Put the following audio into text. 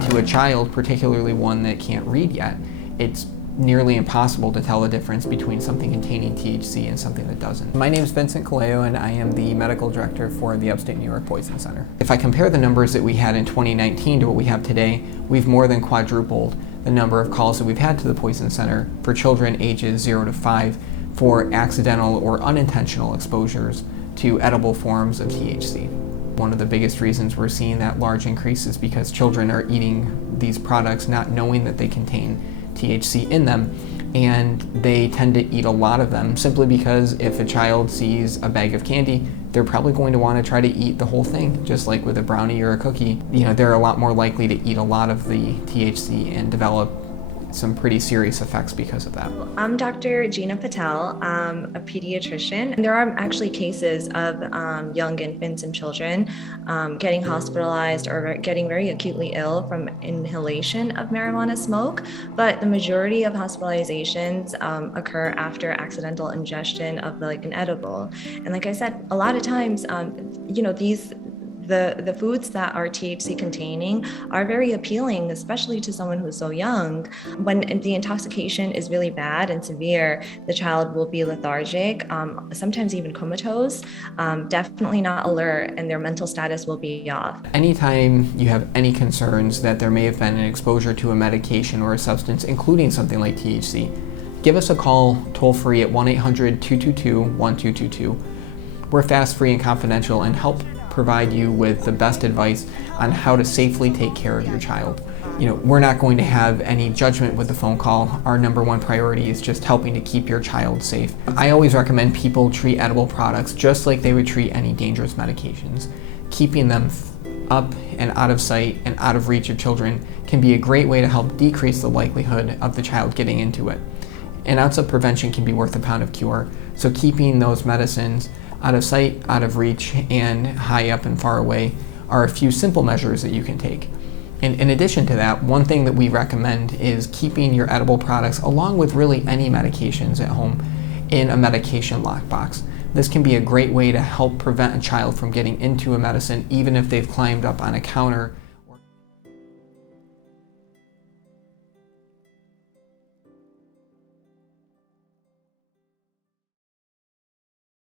To a child, particularly one that can't read yet, it's nearly impossible to tell the difference between something containing THC and something that doesn't. My name is Vincent Caleo and I am the medical director for the Upstate New York Poison Center. If I compare the numbers that we had in 2019 to what we have today, we've more than quadrupled the number of calls that we've had to the Poison Center for children ages 0 to 5 for accidental or unintentional exposures to edible forms of THC. One of the biggest reasons we're seeing that large increase is because children are eating these products not knowing that they contain THC in them, and they tend to eat a lot of them simply because if a child sees a bag of candy, they're probably going to want to try to eat the whole thing. Just like with a brownie or a cookie, they're a lot more likely to eat a lot of the THC and develop some pretty serious effects because of that. I'm Dr. Gina Patel. I'm a pediatrician. And there are actually cases of young infants and children getting hospitalized or getting very acutely ill from inhalation of marijuana smoke. But the majority of hospitalizations occur after accidental ingestion of an edible. And like I said, a lot of times, the foods that are THC containing are very appealing, especially to someone who's so young. When the intoxication is really bad and severe, the child will be lethargic, sometimes even comatose, definitely not alert, and their mental status will be off. Anytime you have any concerns that there may have been an exposure to a medication or a substance, including something like THC, give us a call toll-free at 1-800-222-1222. We're fast, free, and confidential and help provide you with the best advice on how to safely take care of your child. We're not going to have any judgment with the phone call. Our number one priority is just helping to keep your child safe. I always recommend people treat edible products just like they would treat any dangerous medications. Keeping them up and out of sight and out of reach of children can be a great way to help decrease the likelihood of the child getting into it. An ounce of prevention can be worth a pound of cure, so keeping those medicines out of sight, out of reach, and high up and far away are a few simple measures that you can take. And in addition to that, one thing that we recommend is keeping your edible products, along with really any medications at home, in a medication lockbox. This can be a great way to help prevent a child from getting into a medicine, even if they've climbed up on a counter